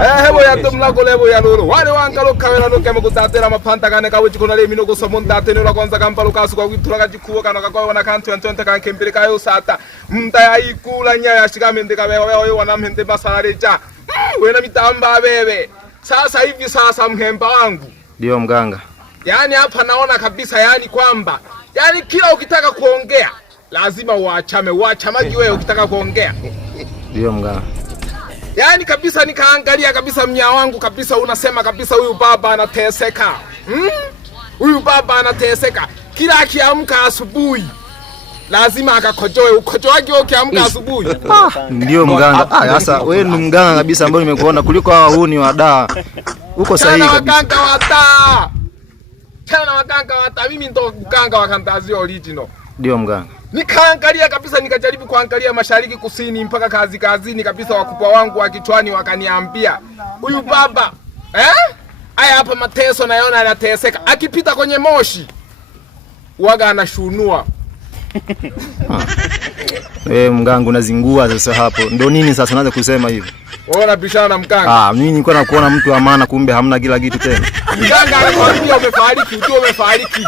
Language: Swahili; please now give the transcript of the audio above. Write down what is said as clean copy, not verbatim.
hebo ya tumlako lebo ya lolo wale wankalo kawela no kemo kutatera mapanta kane kawe chikona le mino kusomunda tene la kwanza kampalo kasu kwa kutura kachikuwa kana kakwa wana kantu antonta kan kempere kayo sata mta ya ikula nya ya shikamende kawe wewe wana mhende basaleja wena mitamba bebe sasa hivi sasa mhemba wangu ndio mganga. Yani hapa naona kabisa yani kwamba yani kila ukitaka kuongea lazima uachamaji wewe ukitaka kuongea. Ndio mganga. Yani kabisa nikaangalia kabisa mnya wangu kabisa unasema kabisa huyu baba anateseka. Huyu baba anateseka. Kila akiamka asubuhi lazima akakojoe. Ukojoaje ukiamka asubuhi? Ndio mganga. Sasa wewe ni mganga kabisa ambaye nimekuona kuliko hawa huni wa daa. Uko sahihi kabisa. Waganga wa daa. Tena waganga wa daa. Mimi ndo mganga wa Kantazi original. Ndio mganga. Nikaangalia kabisa nikajaribu kuangalia mashariki kusini mpaka kazini kabisa wakubwa wangu wa kichwani wakaniambia huyu baba haya hapa mateso naona anateseka akipita kwenye moshi waga anashunua. Mganga unazingua sasa hapo. Ndio nini sasa unaanza kusema hivi? Wewe unabishana na mganga? Mimi nilikuwa nakuona mtu wa maana kumbe hamna kila kitu tena. Mganga anakuambia umefariki, umefariki.